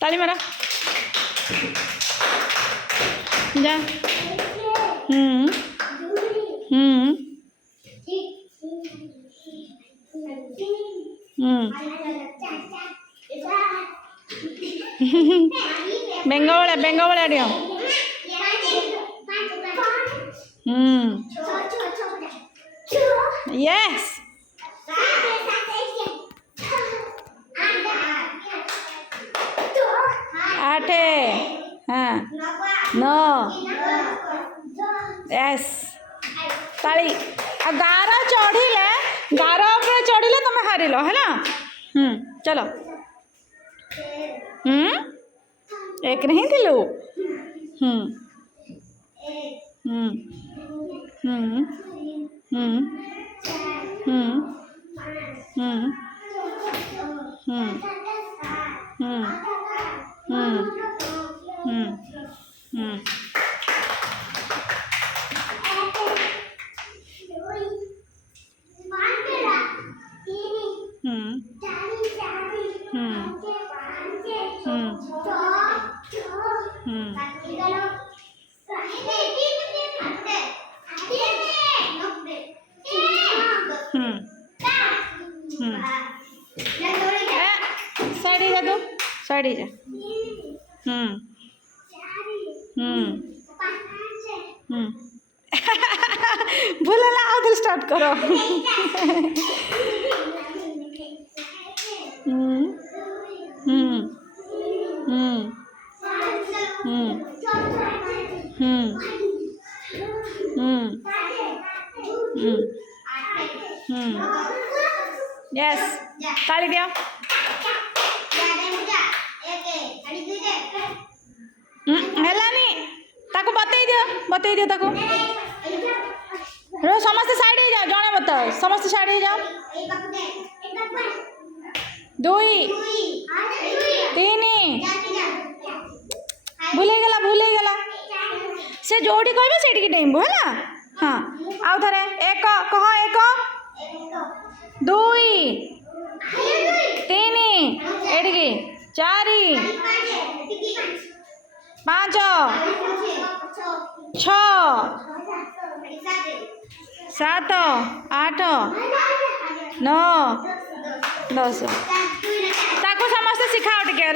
ताली मारा जा। बेंगवळ्या बेंगवळ्या दियो। यस 8 हाँ 9 यस ताली। आ 11 चढ़िले 11 पे चढ़िले तुम हारिल है ना। चलो 1 नहीं दिलु। साड़ी जा तू साड़ी जा। भूलला आउट स्टार्ट करो। यस ताली दियो। हेलानी ताको बतई दियो ताको। रो समस्त साइड ही जाओ जणे बताओ समस्त साइड ही जाओ। 2 3 भूले गला से जोड़ी कहबे सेठी डेइबो है ना। हाँ आउ थरे 1 कह 1 2 3 एडिकी 4 5 6 7 8 9 10 ताको समस्त सिखाओ टिके।